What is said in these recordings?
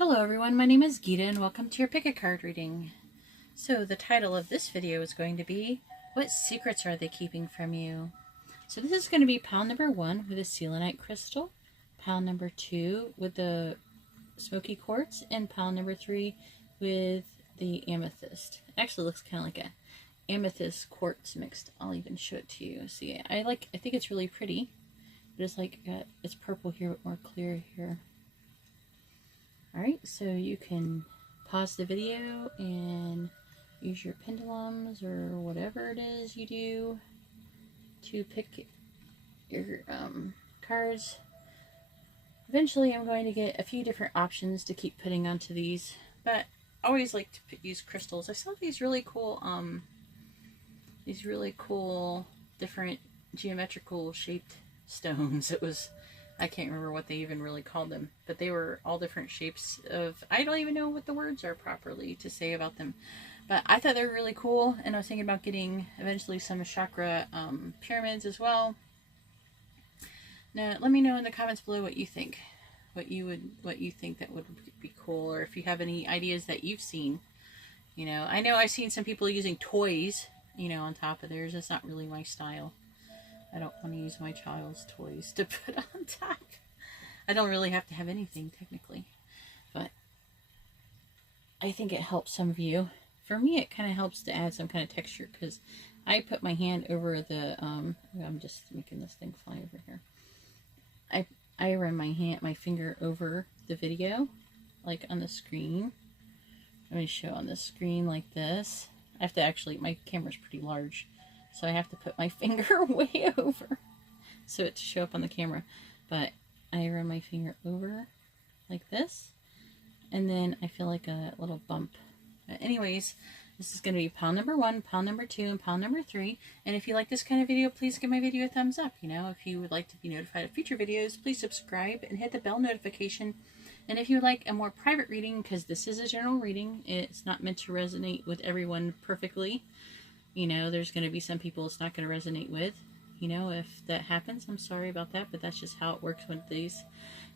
Hello everyone, my name is Gita and welcome to your pick a card reading. So the title of this video is going to be, what secrets are they keeping from you? So this is going to be pile number 1 with a selenite crystal, pile number 2 with the smoky quartz, and pile number 3 with the amethyst. It actually looks kind of like a amethyst quartz mixed. I'll even show it to you. See, I think it's really pretty, but it's like it's purple here but more clear here. Alright, so you can pause the video and use your pendulums or whatever it is you do to pick your cards. Eventually I'm going to get a few different options to keep putting onto these, but I always like to use crystals. I saw these really cool different geometrical shaped stones. I can't remember what they even really called them, but they were all different shapes of, I don't even know what the words are properly to say about them, but I thought they were really cool, and I was thinking about getting eventually some chakra pyramids as well. Now let me know in the comments below what you think, what you think that would be cool, or if you have any ideas that you've seen. You know, I know I've seen some people using toys, you know, on top of theirs. That's not really my style. I don't want to use my child's toys to put on top. I don't really have to have anything, technically. But I think it helps some of you. For me, it kind of helps to add some kind of texture, because I put my hand over the, I'm just making this thing fly over here. I run my finger over the video, like on the screen. I'm going to show on the screen like this. I have to actually, my camera's pretty large, so I have to put my finger way over so it to show up on the camera. But I run my finger over like this, and then I feel like a little bump. But anyways, this is going to be pile number 1, pile number 2, and pile number 3. And if you like this kind of video, please give my video a thumbs up. You know, if you would like to be notified of future videos, please subscribe and hit the bell notification. And if you would like a more private reading, because this is a general reading, it's not meant to resonate with everyone perfectly. You know, there's going to be some people it's not going to resonate with. You know, if that happens, I'm sorry about that, but that's just how it works with these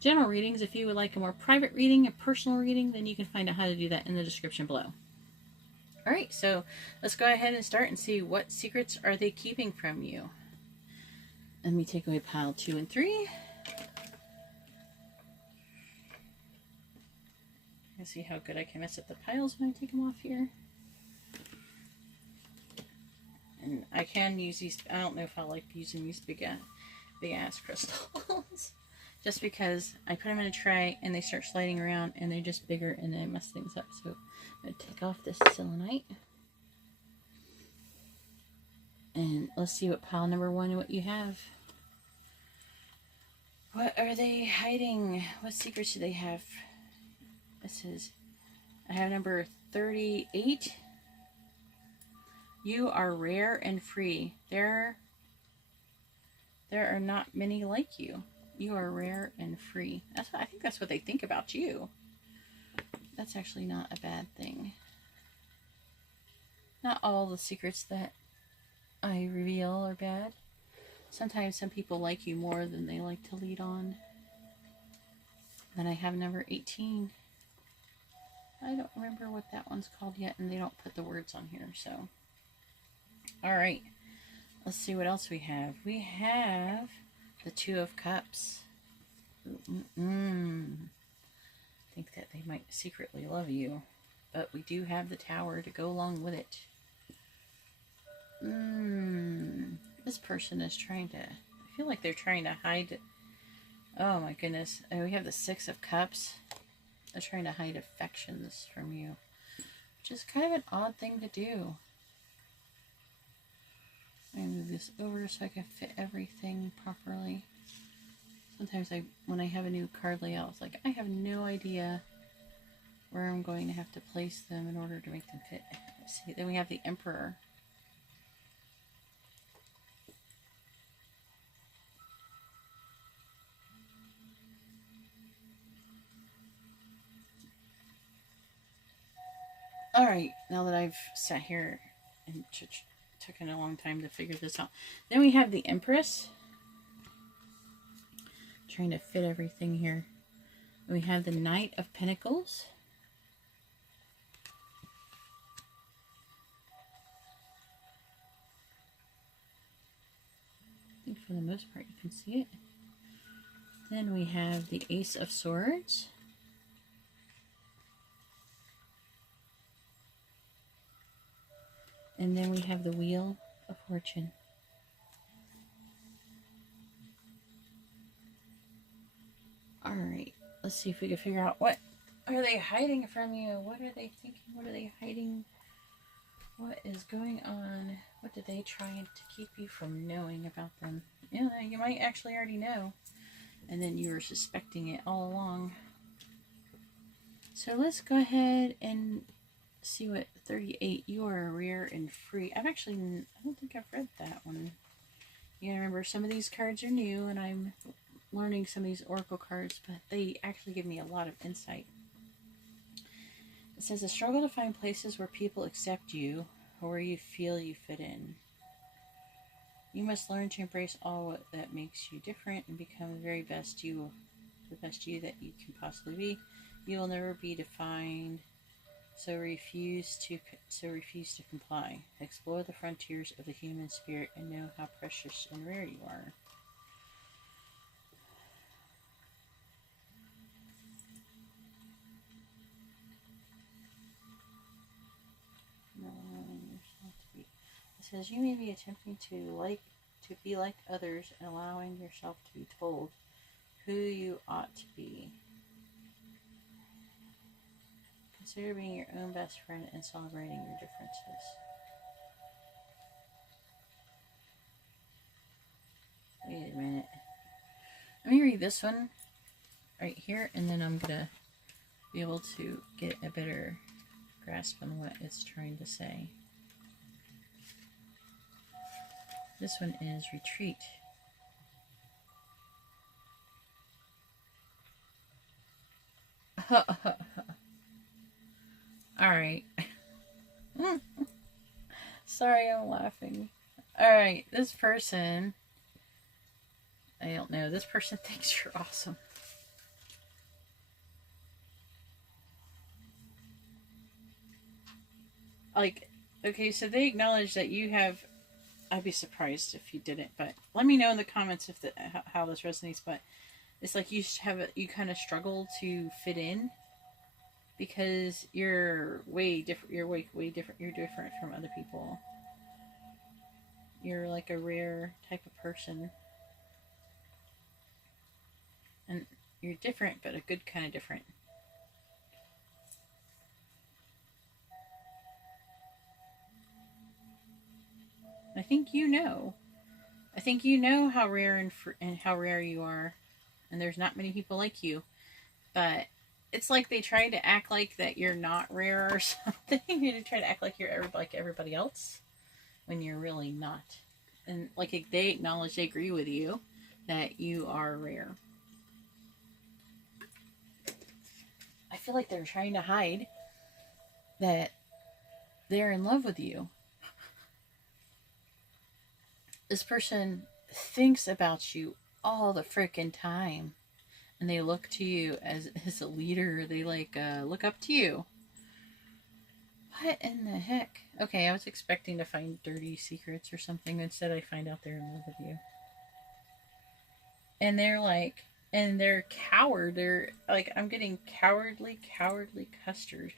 general readings. If you would like a more private reading, a personal reading, then you can find out how to do that in the description below. Alright, so let's go ahead and start and see what secrets are they keeping from you. Let me take away pile 2 and 3. Let's see how good I can mess up the piles when I take them off here. And I can use these, I don't know if I like using these big ass crystals. Just because I put them in a tray and they start sliding around and they're just bigger and they mess things up. So I'm going to take off this selenite. And let's see what pile number 1, what you have. What are they hiding? What secrets do they have? This is, I have number 38. You are rare and free. There are not many like you. You are rare and free. I think that's what they think about you. That's actually not a bad thing. Not all the secrets that I reveal are bad. Sometimes some people like you more than they like to lead on. Then I have number 18. I don't remember what that one's called yet, and they don't put the words on here, so. Alright, let's see what else we have. We have the 2 of Cups. I think that they might secretly love you, but we do have the Tower to go along with it. This person is trying to, I feel like they're trying to hide, oh my goodness. We have the 6 of Cups. They're trying to hide affections from you, which is kind of an odd thing to do. I move this over so I can fit everything properly. Sometimes when I have a new card layout, it's like I have no idea where I'm going to have to place them in order to make them fit. Let's see, then we have the Emperor. Alright, now that I've sat here and taken a long time to figure this out. Then we have the Empress. Trying to fit everything here. We have the Knight of Pentacles. I think for the most part you can see it. Then we have the Ace of Swords. And then we have the Wheel of Fortune. Alright, let's see if we can figure out what are they hiding from you? What are they thinking? What are they hiding? What is going on? What did they try to keep you from knowing about them? Yeah, you might actually already know. And then you were suspecting it all along. So let's go ahead and see what 38. You are rare and free. I don't think I've read that one. You gotta remember, some of these cards are new, and I'm learning some of these oracle cards, but they actually give me a lot of insight. It says, a struggle to find places where people accept you, or where you feel you fit in. You must learn to embrace all that makes you different and become the very best you, the best you that you can possibly be. You will never be defined, so refuse to comply. Explore the frontiers of the human spirit and know how precious and rare you are. It says, you may be attempting to be like others and allowing yourself to be told who you ought to be. Consider being your own best friend and celebrating your differences. Wait a minute. Let me read this one right here, and then I'm going to be able to get a better grasp on what it's trying to say. This one is retreat. Alright. Sorry, I'm laughing. Alright, this person, I don't know, this person thinks you're awesome. Like, okay, so they acknowledge that you have, I'd be surprised if you didn't, but let me know in the comments if how this resonates. But it's like you kind of struggle to fit in because you're way different. You're way different. You're different from other people. You're like a rare type of person, and you're different, but a good kind of different. I think you know. I think you know how rare and how rare you are, and there's not many people like you. But it's like they try to act like that you're not rare or something. They try to act like you're like everybody else when you're really not. And like they acknowledge, they agree with you that you are rare. I feel like they're trying to hide that they're in love with you. This person thinks about you all the freaking time, and they look to you as a leader. They look up to you. What in the heck? Okay, I was expecting to find dirty secrets or something. Instead, I find out they're in love with you. And they're coward. They're like, I'm getting cowardly custard.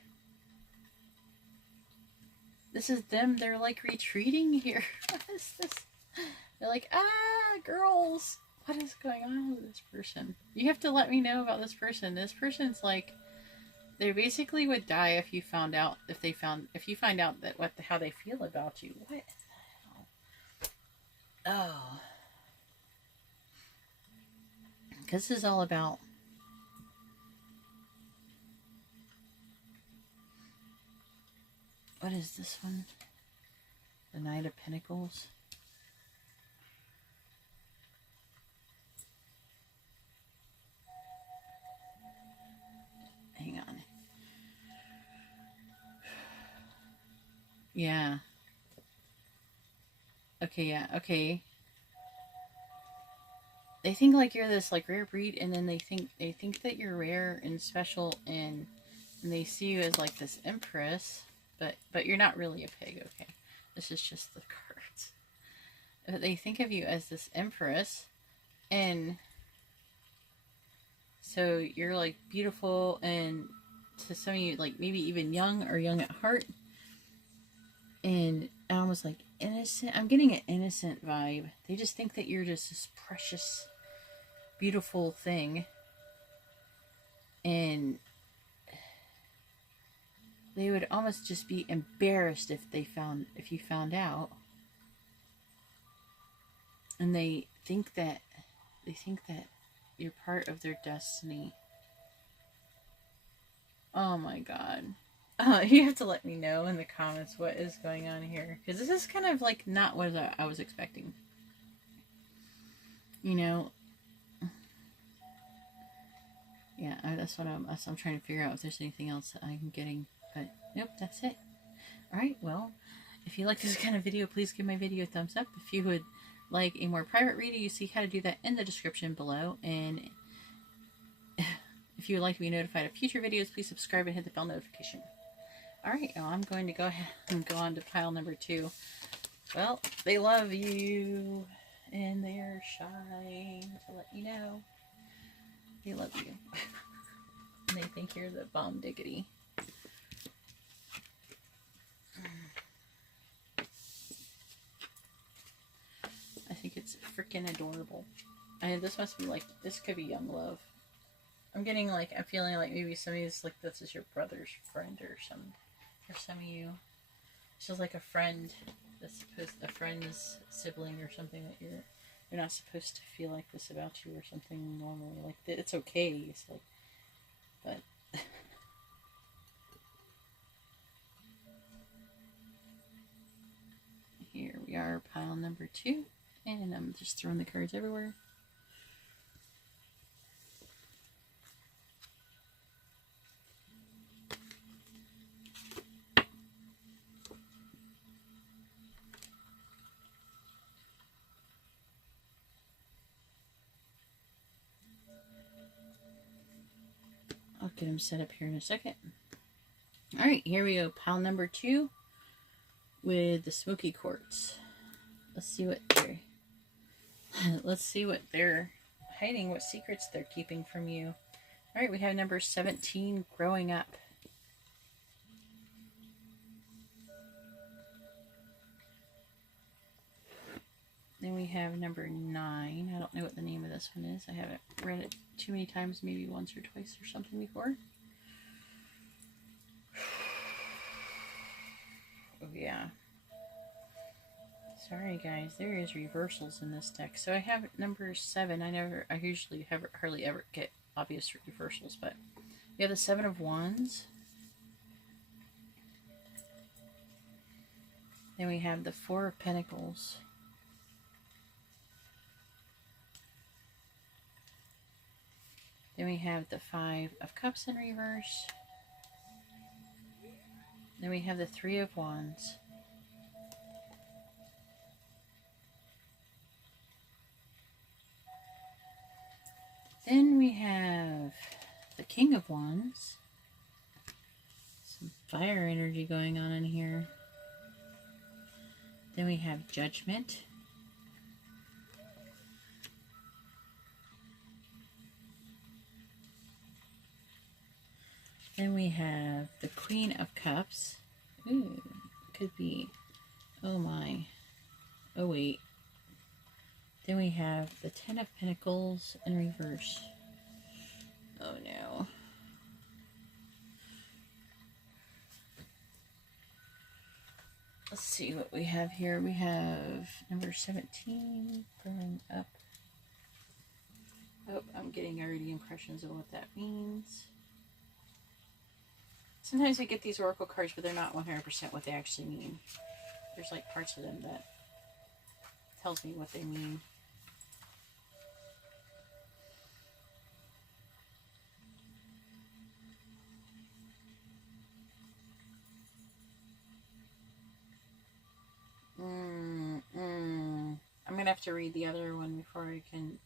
This is them. They're like retreating here. What is this? They're like, girls. What is going on with this person? You have to let me know about this person. This person's like, they basically would die if you find out that how they feel about you. What the hell? Oh. Because this is all about what is this one? The Knight of Pentacles. Hang on. Yeah. Okay, yeah, okay. they think like you're this like rare breed, and then they think that you're rare and special, and they see you as like this empress, but you're not really a pig. Okay, this is just the cards. But they think of you as this empress, and so you're like beautiful, and to some of you, like maybe even young or young at heart, and almost like innocent. I'm getting an innocent vibe. They just think that you're just this precious, beautiful thing, and they would almost just be embarrassed if you found out. And they think that you're part of their destiny. Oh my god. You have to let me know in the comments what is going on here, because this is kind of like not what I was expecting. You know, yeah, that's what I'm trying to figure out if there's anything else that I'm getting, but nope, that's it. Alright, well, if you like this kind of video, please give my video a thumbs up. If you would like a more private reading, you see how to do that in the description below, and if you would like to be notified of future videos, please subscribe and hit the bell notification. Alright, well, I'm going to go ahead and go on to pile number 2. Well, they love you, and they're shy to let you know. They love you. And they think you're the bomb diggity. I think it's freaking adorable. This must be like, this could be young love. I'm feeling like maybe somebody's like, this is your brother's friend or some of you. It's just like a friend that's a friend's sibling or something that you're not supposed to feel like this about you or something normally. Like, it's okay. It's like, but here we are, pile number 2, and I'm just throwing the cards everywhere. I'll get them set up here in a second. Alright, here we go. Pile number 2 with the smoky quartz. Let's see what they're hiding, what secrets they're keeping from you. Alright, we have number 17, growing up. Then we have number 9. I don't know what the name of this one is. I haven't read it too many times, maybe once or twice or something before. Oh yeah. Sorry guys, there is reversals in this deck. So I have number 7. I usually hardly ever get obvious reversals, but we have the 7 of Wands. Then we have the 4 of Pentacles. Then we have the 5 of Cups in reverse. Then we have the 3 of Wands. Then we have the King of Wands. Some fire energy going on in here. Then we have Judgment. Then we have the Queen of Cups. Ooh, could be, oh my, oh wait. Then we have the 10 of Pentacles in reverse. Oh no. Let's see what we have here. We have number 17, growing up. Oh, I'm getting already impressions of what that means. Sometimes we get these oracle cards, but they're not 100% what they actually mean. There's like parts of them that tells me what they mean. I'm going to have to read the other one before I can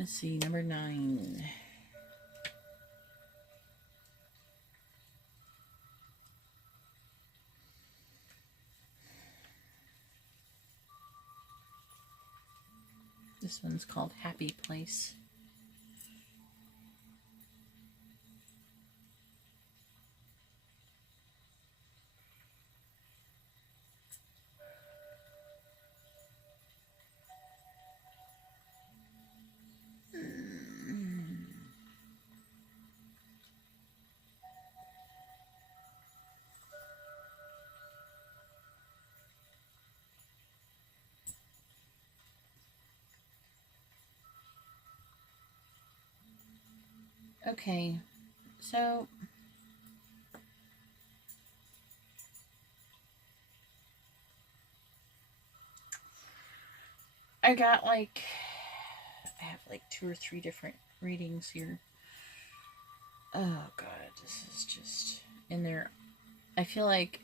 Let's see, number 9. This one's called Happy Place. Okay, so I got I have 2 or 3 different readings here. Oh god, this is just in there. I feel like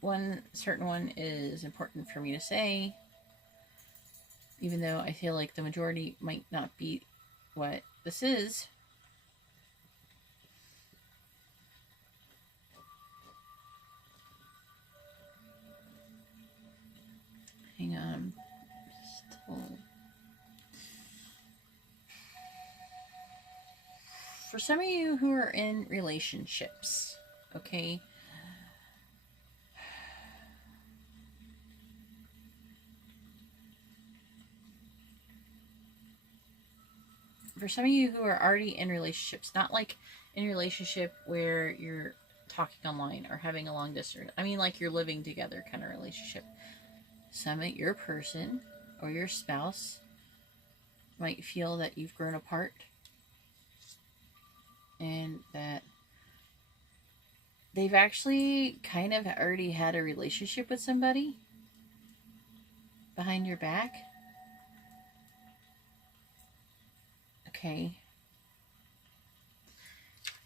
one certain one is important for me to say, even though I feel like the majority might not be what this is. Hang on. For some of you who are in relationships, okay? For some of you who are already in relationships, not in a relationship where you're talking online or having a long distance, I mean you're living together kind of relationship. Your person or your spouse might feel that you've grown apart and that they've actually kind of already had a relationship with somebody behind your back. Okay.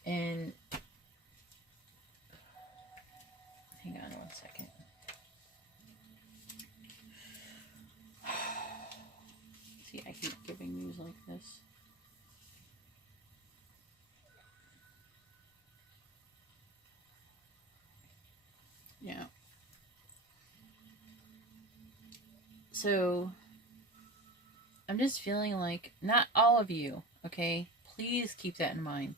And hang on one second. See, I keep giving news like this. Yeah. So, I'm just feeling like not all of you, okay? Please keep that in mind.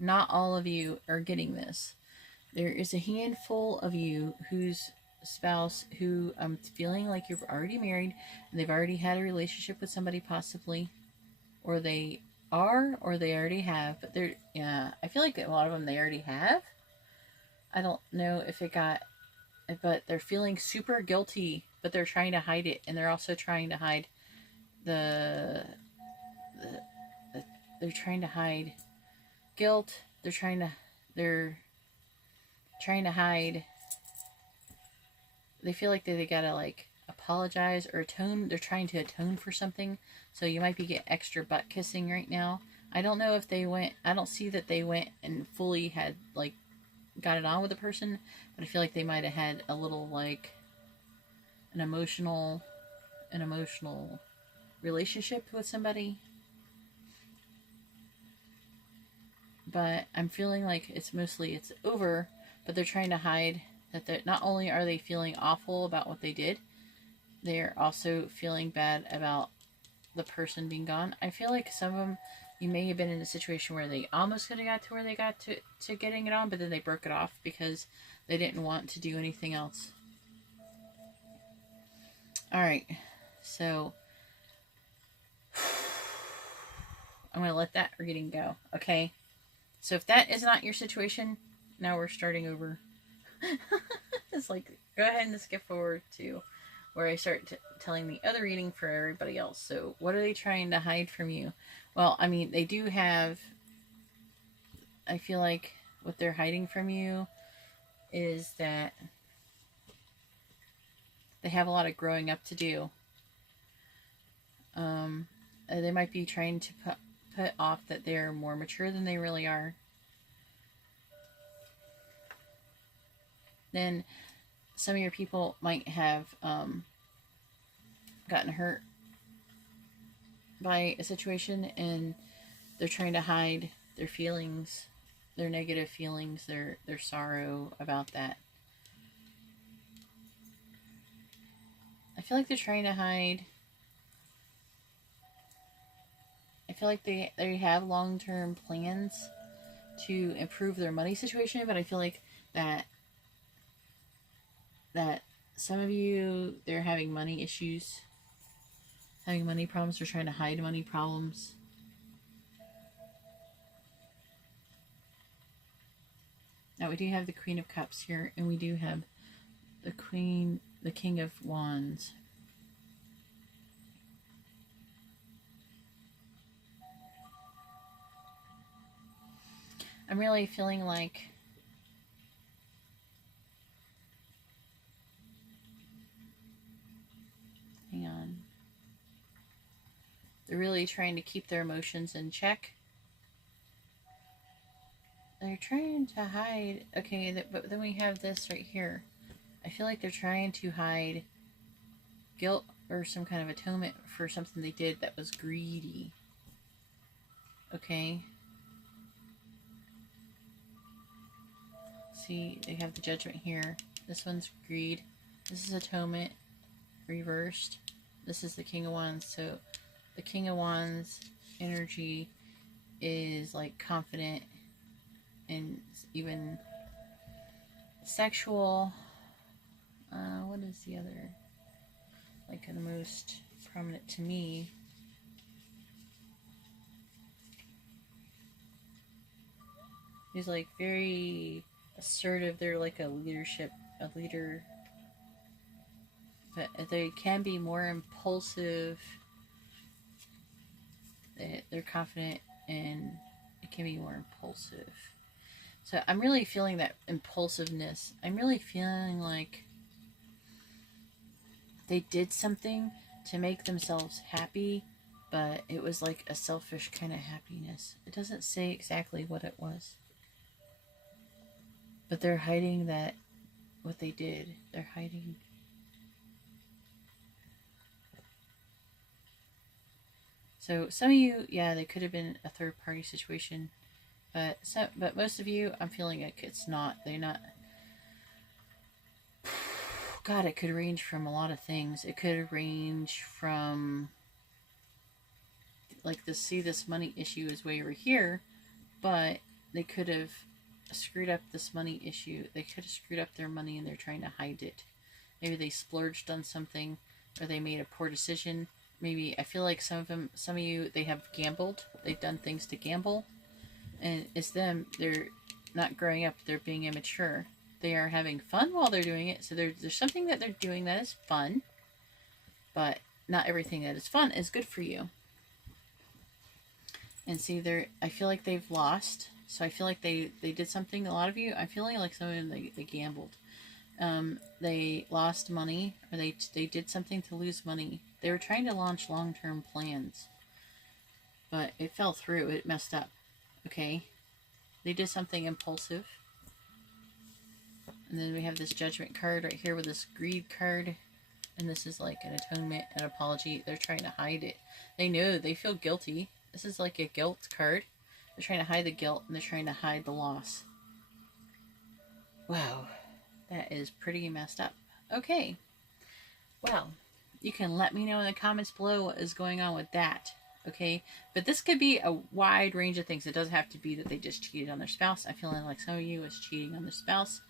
Not all of you are getting this. There is a handful of you whose spouse who I'm feeling like you're already married and they've already had a relationship with somebody possibly, or they are, or they already have, but I feel like a lot of them they already have. I don't know if it got, but they're feeling super guilty, but they're trying to hide it, and they're also trying to hide they're trying to hide guilt. They're trying to hide. They feel like they gotta apologize or atone. They're trying to atone for something. So you might be getting extra butt kissing right now. I don't know if they went. I don't see that they went and fully had got it on with the person, but I feel like they might have had a little an emotional relationship with somebody. But I'm feeling like it's over, but they're trying to hide that they're, not only are they feeling awful about what they did, they're also feeling bad about the person being gone. I feel like some of them, you may have been in a situation where they almost could have got to where they got to getting it on, but then they broke it off because they didn't want to do anything else. Alright, so I'm going to let that reading go, okay? So if that is not your situation, now we're starting over. It's go ahead and skip forward to where I start telling the other reading for everybody else. So what are they trying to hide from you? Well, I mean, they do have, I feel like what they're hiding from you is that they have a lot of growing up to do. They might be trying to put off that they're more mature than they really are. Then some of your people might have gotten hurt by a situation, and they're trying to hide their feelings, their negative feelings, their sorrow about that. I feel like they're trying to hide. I feel like they have long-term plans to improve their money situation, but I feel like that some of you, they're having money issues, having money problems. They're trying to hide money problems. Now we do have the Queen of Cups here, and we do have the King of Wands. I'm really feeling like hang on. They're really trying to keep their emotions in check. They're trying to hide. Okay, but then we have this right here. I feel like they're trying to hide guilt or some kind of atonement for something they did that was greedy. Okay. See, they have the Judgment here. This one's greed. This is atonement reversed. This is the King of Wands. So the King of Wands energy is like confident and even sexual. What is the other, like, the most prominent to me? He's like very assertive. They're like a leader, but they can be more impulsive. They're confident, and it can be more impulsive. So I'm really feeling that impulsiveness. I'm really feeling like they did something to make themselves happy, but it was like a selfish kind of happiness. It doesn't say exactly what it was. But they're hiding that, what they did. They're hiding. So some of you, yeah, they could have been a third party situation. But most of you, I'm feeling like it's not. They're not. God, it could range from a lot of things. It could range from, like, this money issue is way over here, but they could have screwed up this money issue. They could have screwed up their money, and they're trying to hide it. Maybe they splurged on something, or they made a poor decision. Maybe, I feel like some of you, they have gambled. They've done things to gamble. And it's them. They're not growing up. They're being immature. They are having fun while they're doing it. So there's something that they're doing that is fun. But not everything that is fun is good for you. And see, I feel like they've lost. So I feel like they did something. A lot of you, I'm feeling like some of them, they gambled. They lost money, or they did something to lose money. They were trying to launch long-term plans, but it fell through. It messed up. Okay, they did something impulsive. And then we have this Judgment card right here with this Greed card, and this is like an atonement, an apology. They're trying to hide it. They know, they feel guilty. This is like a guilt card. They're trying to hide the guilt, and they're trying to hide the loss. Wow, that is pretty messed up. Okay, well, you can let me know in the comments below what is going on with that. Okay, but this could be a wide range of things. It doesn't have to be that they just cheated on their spouse. I feel like some of you is cheating on their spouse,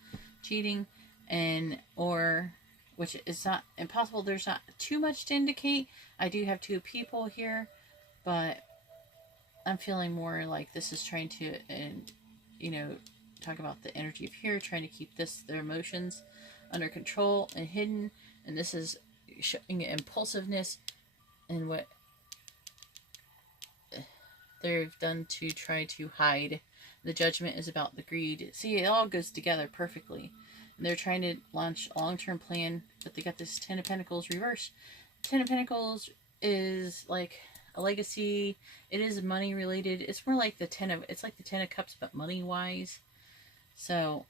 or which is not impossible. There's not too much to indicate. I do have two people here, but I'm feeling more like this is trying to, talk about the energy of here, trying to keep their emotions under control and hidden, and this is showing impulsiveness and what they've done to try to hide. The Judgment is about the greed. See, it all goes together perfectly. And they're trying to launch a long-term plan, but they got this Ten of Pentacles reversed. Ten of Pentacles is like a legacy. It is money related. It's more like it's like the Ten of Cups, but money-wise. So,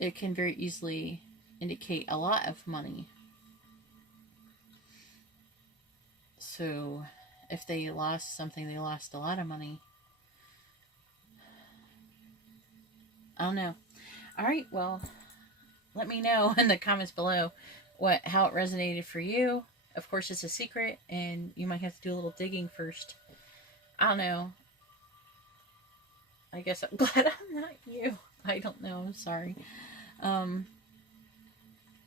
it can very easily indicate a lot of money. So if they lost something, they lost a lot of money. I don't know. Alright, well, let me know in the comments below how it resonated for you. Of course, it's a secret, and you might have to do a little digging first. I don't know. I guess I'm glad I'm not you. I don't know. I'm sorry.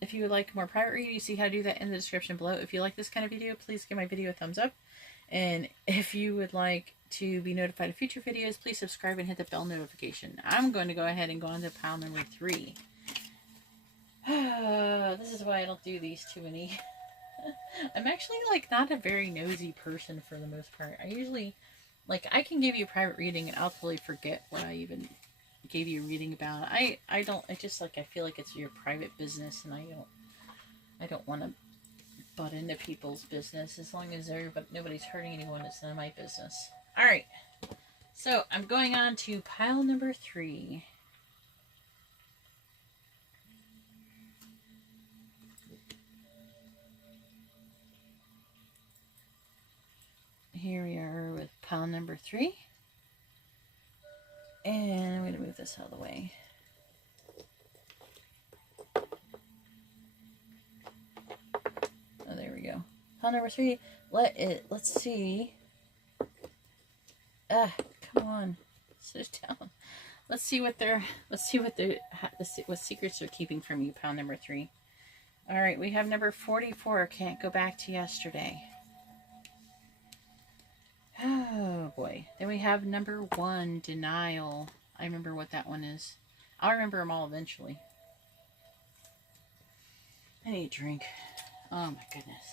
If you would like more private reading, you see how to do that in the description below. If you like this kind of video, please give my video a thumbs up. And if you would like to be notified of future videos, please subscribe and hit the bell notification. I'm going to go ahead and go on to pile number 3. This is why I don't do these too many. I'm actually like not a very nosy person for the most part. I usually, like, I can give you a private reading and I'll totally forget what I even gave you a reading about. I just like, I feel like it's your private business, and I don't want to butt into people's business. As long as nobody's hurting anyone, it's none of my business. Alright, so I'm going on to pile number 3. Here we are with pile number 3. And I'm going to move this out of the way. Oh, there we go. Pile number 3. Let's see. Come on. Sit down. Let's see what secrets they're keeping from you, pile number 3. Alright, we have number 44. Can't go back to yesterday. Oh boy. Then we have number 1, denial. I remember what that one is. I'll remember them all eventually. I need a drink. Oh my goodness.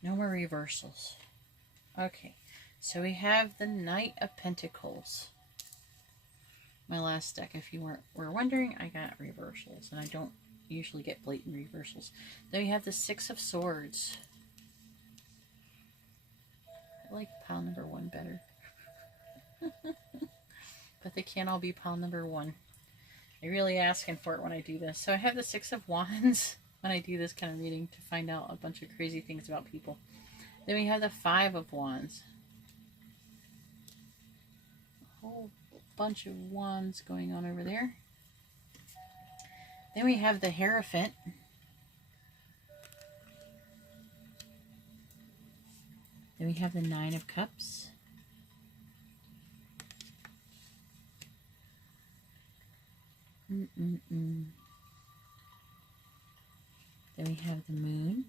No more reversals. Okay. So we have the Knight of Pentacles. My last deck, if you were wondering, I got reversals, and I don't usually get blatant reversals. Then we have the 6 of Swords. I like pile number 1 better. But they can't all be pile number 1. I'm really asking for it when I do this. So I have the 6 of Wands when I do this kind of reading to find out a bunch of crazy things about people. Then we have the 5 of Wands. A whole bunch of wands going on over there. Then we have the Hierophant. Then we have the 9 of Cups. Then we have the Moon.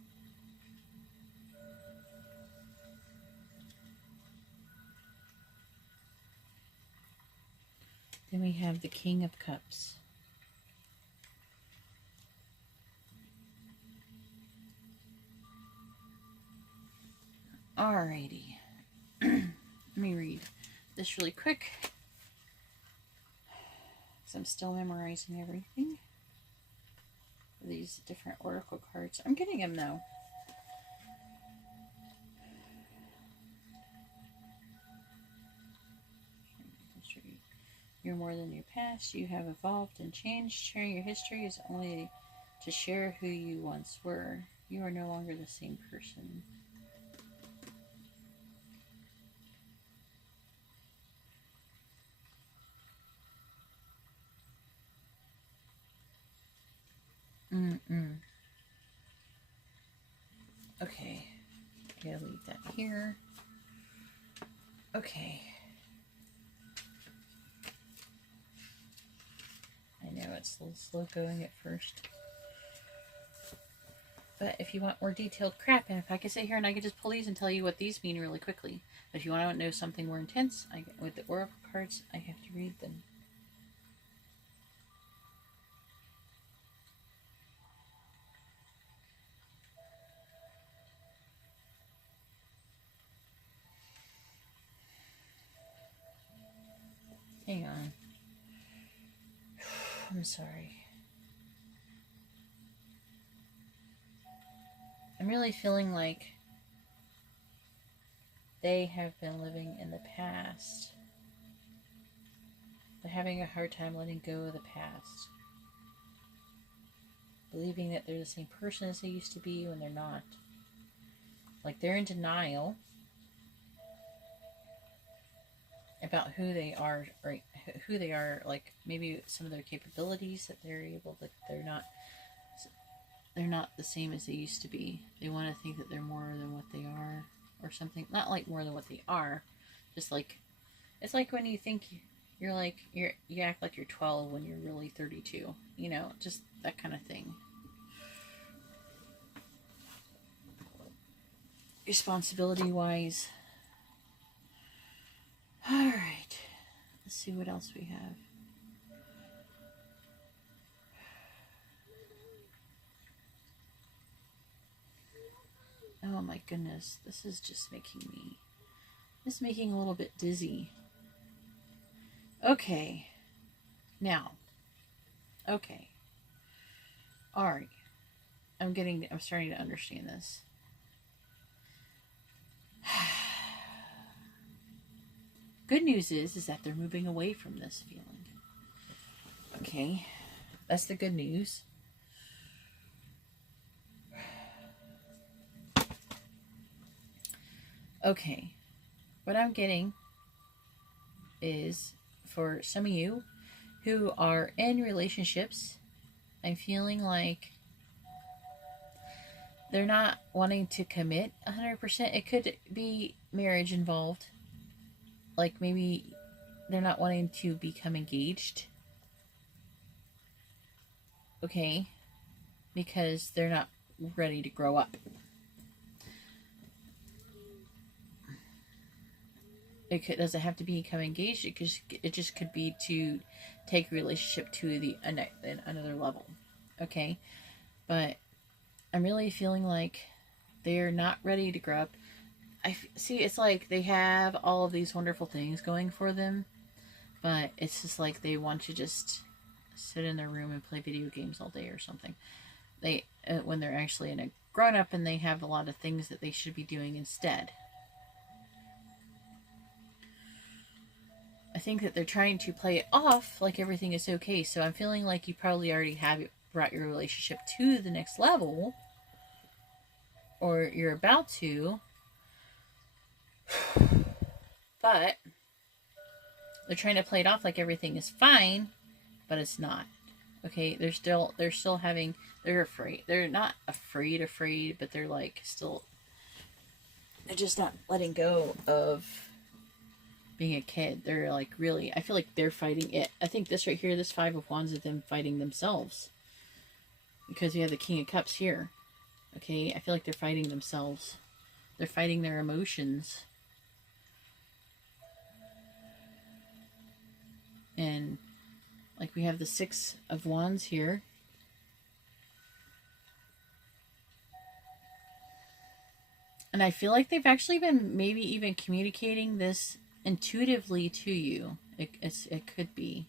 Then we have the King of Cups. Alrighty. Let me read this really quick, because I'm still memorizing everything. These different oracle cards. I'm getting them though. You're more than your past. You have evolved and changed. Sharing your history is only to share who you once were. You are no longer the same person. Okay. Gotta leave that here. Okay. I know it's a little slow going at first. But if you want more detailed crap, and if I could sit here and I could just pull these and tell you what these mean really quickly. But if you want to know something more intense, with the oracle cards, I have to read them. Hang on. I'm sorry. I'm really feeling like they have been living in the past. They're having a hard time letting go of the past. Believing that they're the same person as they used to be when they're not. Like they're in denial about who they are, right? Who they are, like maybe some of their capabilities that they're able to, they're not the same as they used to be. They want to think that they're more than what they are, or something. Not like more than what they are, just like, it's like when you think you're like, you act like you're 12 when you're really 32, you know, just that kind of thing. Responsibility wise. All right, let's see what else we have. Oh my goodness, this is just making a little bit dizzy. Okay. Now. Okay. Alright. I'm starting to understand this. Good news is that they're moving away from this feeling. Okay. That's the good news. Okay. What I'm getting is, for some of you who are in relationships, I'm feeling like they're not wanting to commit 100%. It could be marriage involved. Like maybe they're not wanting to become engaged. Okay? Because they're not ready to grow up. Doesn't have to become engaged. It just could be to take a relationship to another level. Okay? But I'm really feeling like they're not ready to grow up. See, it's like they have all of these wonderful things going for them, but it's just like they want to just sit in their room and play video games all day or something. When they're actually in a grown up and they have a lot of things that they should be doing instead. I think that they're trying to play it off like everything is okay. So I'm feeling like you probably already have brought your relationship to the next level, or you're about to. But they're trying to play it off like everything is fine, but it's not. Okay, they're afraid. They're not afraid, but they're like they're just not letting go of being a kid. They're like, really, I feel like they're fighting it. I think this right here, this 5 of Wands, is them fighting themselves. Because you have the King of Cups here. Okay, I feel like they're fighting themselves. They're fighting their emotions. And like we have the 6 of Wands here. And I feel like they've actually been maybe even communicating this intuitively to you. It could be.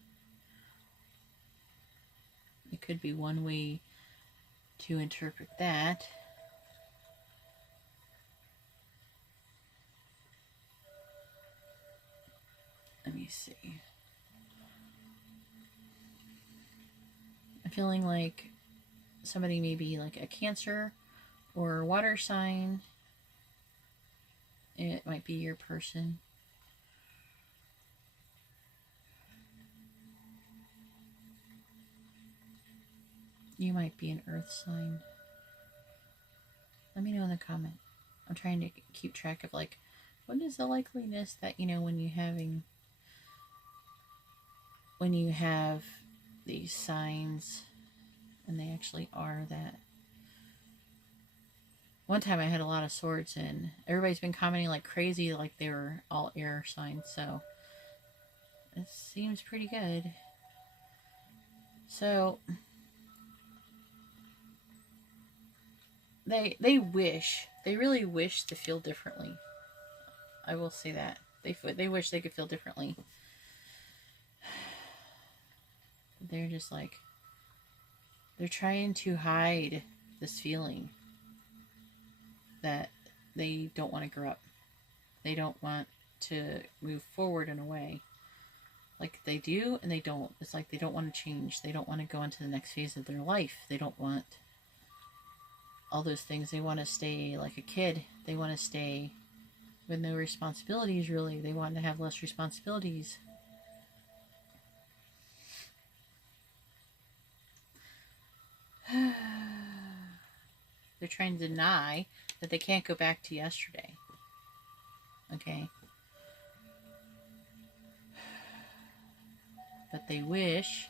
It could be one way to interpret that. Let me see. I'm feeling like somebody may be like a Cancer or water sign. It might be your person. You might be an earth sign. Let me know in the comment. I'm trying to keep track of like, what is the likeliness that, you know, when you have these signs and they actually are that. One time I had a lot of swords and everybody's been commenting like crazy, like they were all air signs. So it seems pretty good. So they really wish to feel differently. I will say that. They wish they could feel differently. They're just like, they're trying to hide this feeling that they don't want to grow up. They don't want to move forward in a way. Like like they do and they don't. It's like they don't want to change. They don't want to go on to the next phase of their life. They don't want all those things. They want to stay like a kid. They want to stay with no responsibilities, really. They want to have less responsibilities. They're trying to deny that they can't go back to yesterday. Okay? But they wish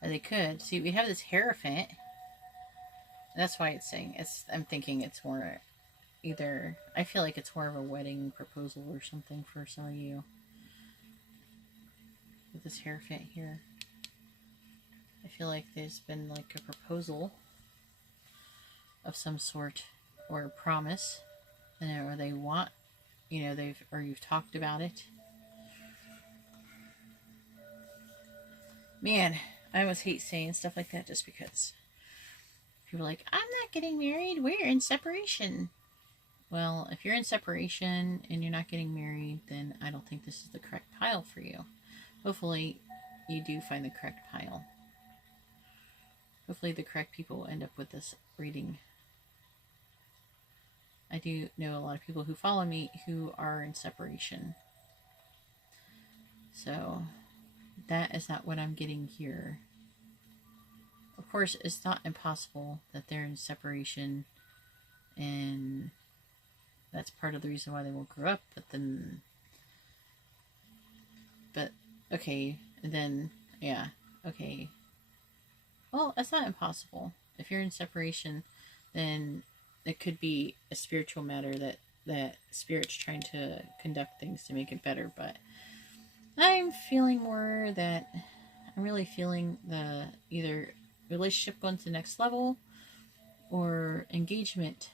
that they could. See, we have this Hierophant. That's why it's saying, I'm thinking it's more either, I feel like it's more of a wedding proposal or something for some of you. With this Hierophant here. I feel like there's been like a proposal of some sort, or a promise, or they want, you know, or you've talked about it. Man, I almost hate saying stuff like that just because people are like, I'm not getting married, we're in separation. Well, if you're in separation and you're not getting married, then I don't think this is the correct pile for you. Hopefully, you do find the correct pile. Hopefully the correct people will end up with this reading. I do know a lot of people who follow me who are in separation. So, that is not what I'm getting here. Of course, it's not impossible that they're in separation, and that's part of the reason why they won't grow up, okay, and then, yeah, okay. Well, that's not impossible. If you're in separation, then it could be a spiritual matter that Spirit's trying to conduct things to make it better, but I'm feeling more that I'm really feeling the either relationship going to the next level or engagement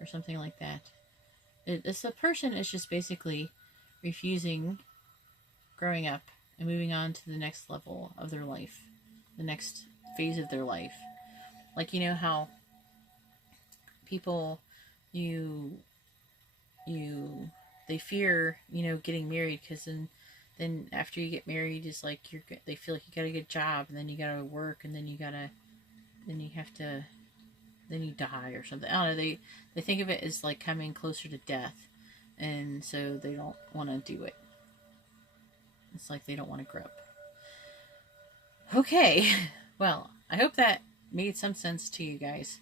or something like that. It's the person is just basically refusing growing up and moving on to the next level of their life, the next phase of their life. Like, you know how people, they fear, getting married, because then after you get married, it's like they feel like you got a good job, and then you gotta work, and then you die or something. I don't know. They think of it as like coming closer to death, and so they don't want to do it. It's like they don't want to grow up. Okay, well, I hope that made some sense to you guys.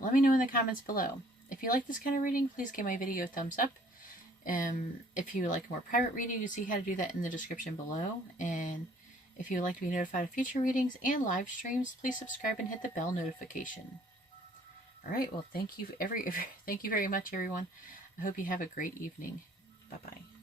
Let me know in the comments below. If you like this kind of reading, please give my video a thumbs up. If you like a more private reading, you see how to do that in the description below. And if you would like to be notified of future readings and live streams, please subscribe and hit the bell notification. All right, well, thank you very much, everyone. I hope you have a great evening. Bye-bye.